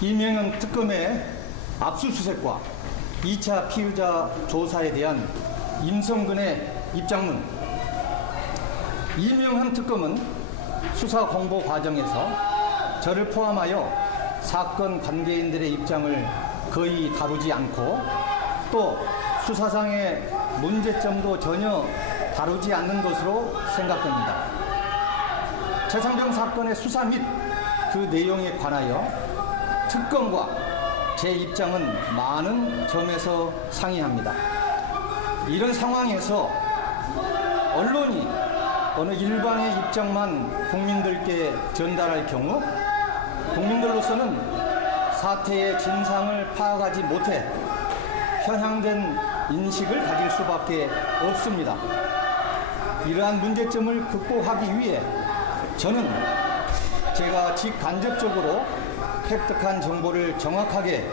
이명현 특검의 압수수색과 2차 피의자 조사에 대한 임성근의 입장문. 이명현 특검은 수사 공보 과정에서 저를 포함하여 사건 관계인들의 입장을 거의 다루지 않고 또 수사상의 문제점도 전혀 다루지 않는 것으로 생각됩니다. 최상병 사건의 수사 및 그 내용에 관하여 특검과 제 입장은 많은 점에서 상이합니다. 이런 상황에서 언론이 어느 일방의 입장만 국민들께 전달할 경우 국민들로서는 사태의 진상을 파악하지 못해 편향된 인식을 가질 수밖에 없습니다. 이러한 문제점을 극복하기 위해 저는 제가 직간접적으로 획득한 정보를 정확하게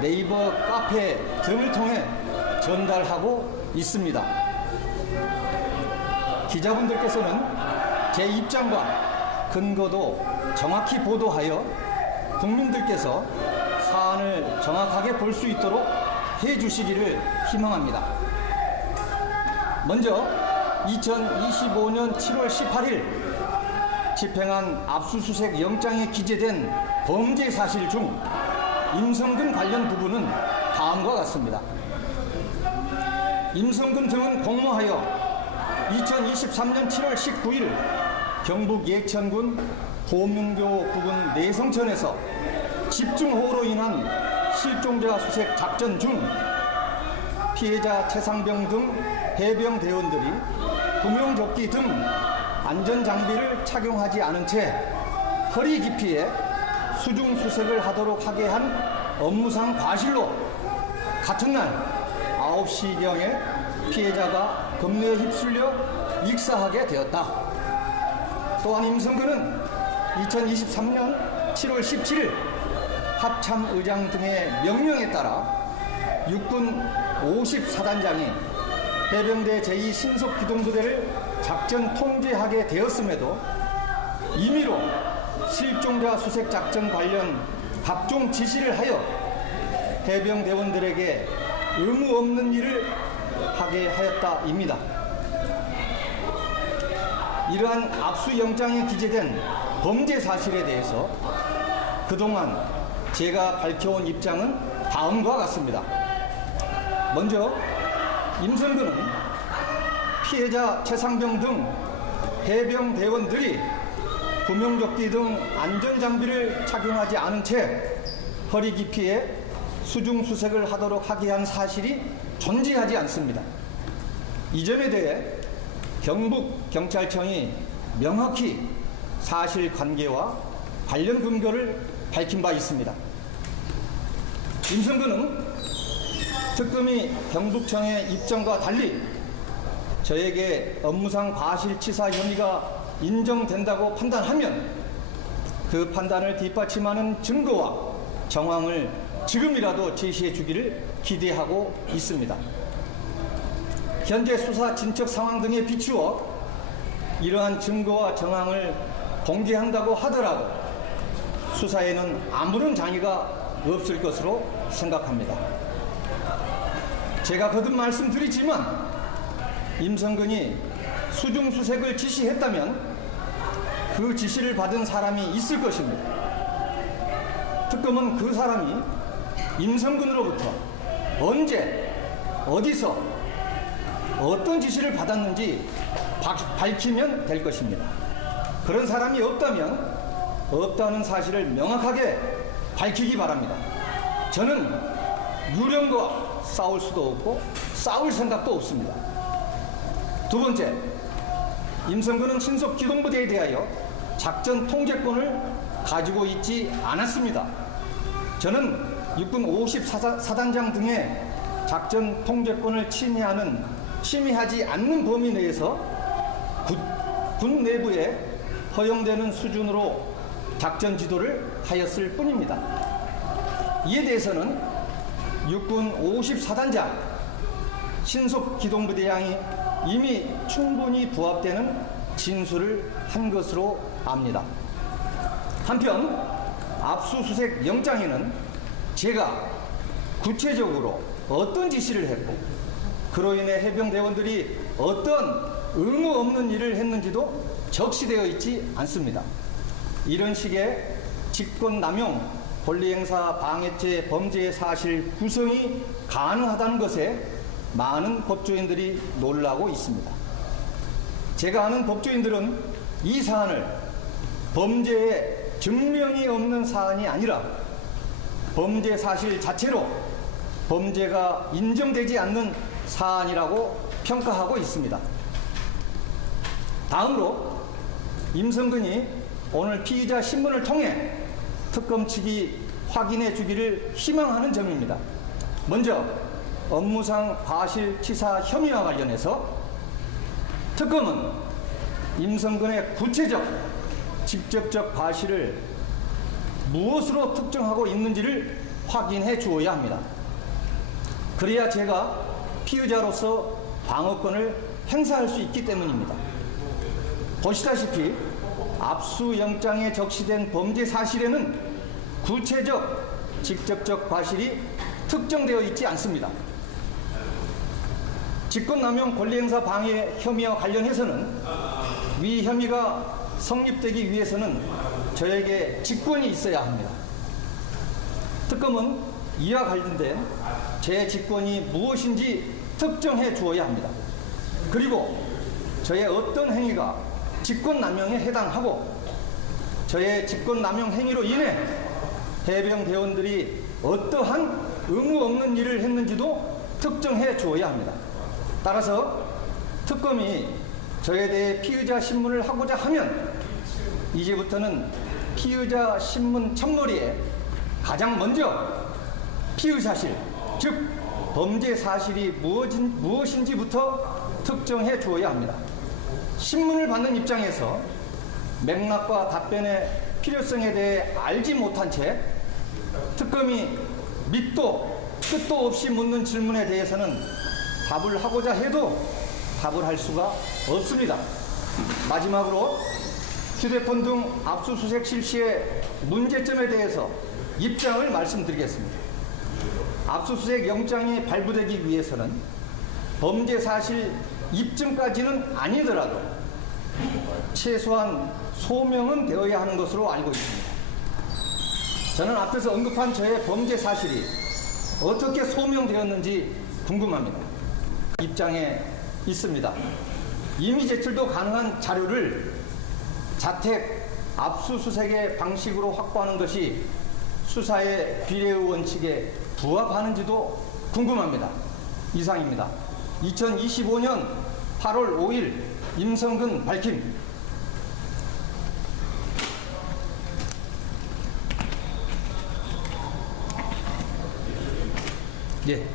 네이버 카페 등을 통해 전달하고 있습니다. 기자분들께서는 제 입장과 근거도 정확히 보도하여 국민들께서 사안을 정확하게 볼 수 있도록 해주시기를 희망합니다. 먼저 2025년 7월 18일 집행한 압수수색 영장에 기재된 범죄 사실 중 임성근 관련 부분은 다음과 같습니다. 임성근 등은 공모하여 2023년 7월 19일 경북 예천군 보문교 부근 내성천에서 집중호우로 인한 실종자 수색 작전 중 피해자 최상병 등 해병 대원들이 구명조끼 등 안전장비를 착용하지 않은 채 허리 깊이에 수중 수색을 하도록 하게 한 업무상 과실로 같은 날 9시경에 피해자가 급류에 휩쓸려 익사하게 되었다. 또한 임성근은 2023년 7월 17일 합참의장 등의 명령에 따라 육군 54단장이 해병대 제2신속기동부대를 작전 통제하게 되었음에도 임의로 실종자 수색 작전 관련 각종 지시를 하여 해병대원들에게 의무 없는 일을 하게 하였다입니다. 이러한 압수영장에 기재된 범죄 사실에 대해서 그동안 제가 밝혀온 입장은 다음과 같습니다. 먼저 임성근은 피해자 최상병 등 해병대원들이 구명조끼 등 안전장비를 착용하지 않은 채 허리 깊이에 수중수색을 하도록 하게 한 사실이 존재하지 않습니다. 이 점에 대해 경북경찰청이 명확히 사실관계와 관련 근거를 밝힌 바 있습니다. 임성근은 특검이 경북청의 입장과 달리 저에게 업무상 과실치사 혐의가 인정된다고 판단하면 그 판단을 뒷받침하는 증거와 정황을 지금이라도 제시해 주기를 기대하고 있습니다. 현재 수사 진척 상황 등에 비추어 이러한 증거와 정황을 공개한다고 하더라도 수사에는 아무런 장애가 없을 것으로 생각합니다. 제가 거듭 말씀드리지만 임성근이 수중수색을 지시했다면 그 지시를 받은 사람이 있을 것입니다. 특검은 그 사람이 임성근으로부터 언제, 어디서, 어떤 지시를 받았는지 밝히면 될 것입니다. 그런 사람이 없다면 없다는 사실을 명확하게 밝히기 바랍니다. 저는 유령과 싸울 수도 없고 싸울 생각도 없습니다. 두 번째, 임성근은 신속기동부대에 대하여 작전 통제권을 가지고 있지 않았습니다. 저는 육군 54단장 등의 작전 통제권을 침해하지 않는 범위 내에서 군 내부에 허용되는 수준으로 작전 지도를 하였을 뿐입니다. 이에 대해서는 육군 54단장 신속기동부대장이 이미 충분히 부합되는 진술을 한 것으로 압니다. 한편 압수수색 영장에는 제가 구체적으로 어떤 지시를 했고 그로 인해 해병대원들이 어떤 의무 없는 일을 했는지도 적시되어 있지 않습니다. 이런 식의 직권남용, 권리행사 방해죄 범죄의 사실 구성이 가능하다는 것에 많은 법조인들이 놀라고 있습니다. 제가 아는 법조인들은 이 사안을 범죄의 증명이 없는 사안이 아니라 범죄 사실 자체로 범죄가 인정되지 않는 사안이라고 평가하고 있습니다. 다음으로 임성근이 오늘 피의자 신문을 통해 특검 측이 확인해 주기를 희망하는 점입니다. 먼저 업무상 과실치사 혐의와 관련해서 특검은 임성근의 구체적, 직접적 과실을 무엇으로 특정하고 있는지를 확인해 주어야 합니다. 그래야 제가 피의자로서 방어권을 행사할 수 있기 때문입니다. 보시다시피 압수영장에 적시된 범죄 사실에는 구체적, 직접적 과실이 특정되어 있지 않습니다. 직권남용 권리행사 방해 혐의와 관련해서는 위 혐의가 성립되기 위해서는 저에게 직권이 있어야 합니다. 특검은 이와 관련된 제 직권이 무엇인지 특정해 주어야 합니다. 그리고 저의 어떤 행위가 직권남용에 해당하고 저의 직권남용 행위로 인해 해병대원들이 어떠한 의무 없는 일을 했는지도 특정해 주어야 합니다. 따라서 특검이 저에 대해 피의자 신문을 하고자 하면 이제부터는 피의자 신문 첫머리에 가장 먼저 피의 사실, 즉 범죄 사실이 무엇인지부터 특정해 주어야 합니다. 신문을 받는 입장에서 맥락과 답변의 필요성에 대해 알지 못한 채 특검이 밑도 끝도 없이 묻는 질문에 대해서는 답을 하고자 해도 답을 할 수가 없습니다. 마지막으로 휴대폰 등 압수수색 실시의 문제점에 대해서 입장을 말씀드리겠습니다. 압수수색 영장이 발부되기 위해서는 범죄 사실 입증까지는 아니더라도 최소한 소명은 되어야 하는 것으로 알고 있습니다. 저는 앞에서 언급한 저의 범죄 사실이 어떻게 소명되었는지 궁금합니다. 입장에 있습니다. 임의 제출도 가능한 자료를 자택 압수수색의 방식으로 확보하는 것이 수사의 비례의 원칙에 부합하는지도 궁금합니다. 이상입니다. 2025년 8월 5일 임성근 밝힘. 예.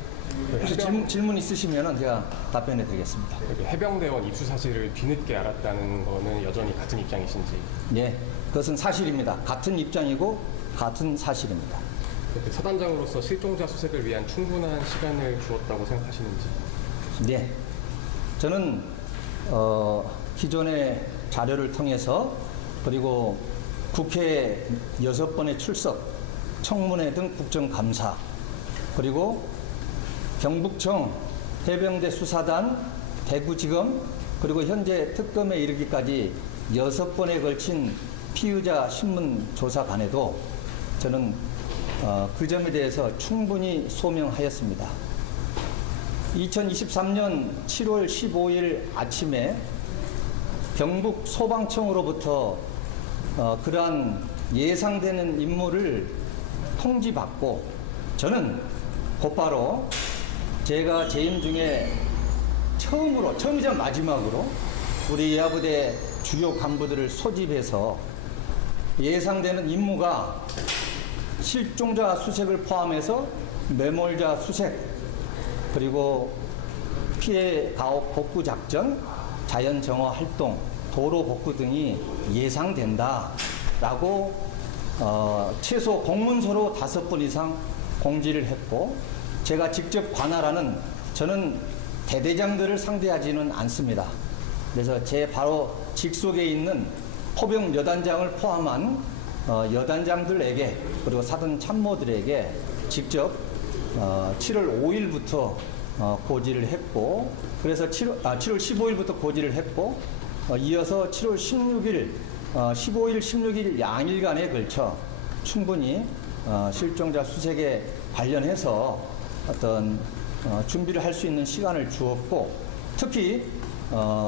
질문 있으시면 제가 답변해 드리겠습니다. 해병대원 입수 사실을 뒤늦게 알았다는 거는 여전히 같은 입장이신지? 예, 그것은 사실입니다. 같은 입장이고 같은 사실입니다. 사단장으로서 실종자 수색을 위한 충분한 시간을 주었다고 생각하시는지? 네, 저는 기존의 자료를 통해서 그리고 국회 6번의 출석, 청문회 등 국정감사, 그리고 경북청, 해병대 수사단, 대구지검, 그리고 현재 특검에 이르기까지 6번에 걸친 피의자 신문 조사관에도 저는 그 점에 대해서 충분히 소명하였습니다. 2023년 7월 15일 아침에 경북 소방청으로부터 그러한 예상되는 임무를 통지받고 저는 곧바로 제가 재임 중에 처음이자 마지막으로 우리 예하부대 주요 간부들을 소집해서 예상되는 임무가 실종자 수색을 포함해서 매몰자 수색, 그리고 피해 가옥 복구 작전, 자연 정화 활동, 도로 복구 등이 예상된다라고 최소 공문서로 5번 이상 공지를 했고, 제가 직접 관할하는, 저는 대대장들을 상대하지는 않습니다. 그래서 바로 직속에 있는 포병 여단장을 포함한 여단장들에게 그리고 사단 참모들에게 직접 7월 5일부터 고지를 했고, 그래서 7월 15일부터 고지를 했고, 이어서 7월 16일, 15일, 16일 양일간에 걸쳐 충분히 실종자 수색에 관련해서 어떤 준비를 할 수 있는 시간을 주었고, 특히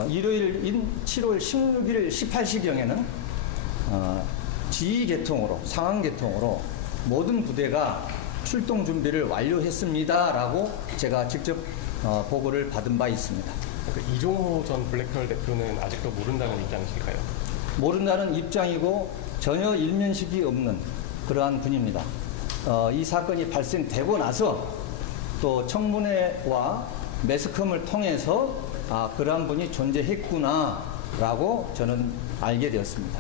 일요일인 7월 16일 18시경에는 지휘 계통으로, 상황 계통으로 모든 부대가 출동 준비를 완료했습니다라고 제가 직접 보고를 받은 바 있습니다. 그 이종호 전 블랙펄 대표는 아직도 모른다는 입장이실까요? 모른다는 입장이고 전혀 일면식이 없는 그러한 분입니다. 이 사건이 발생되고 나서 또 청문회와 매스컴을 통해서 그러한 분이 존재했구나라고 저는 알게 되었습니다.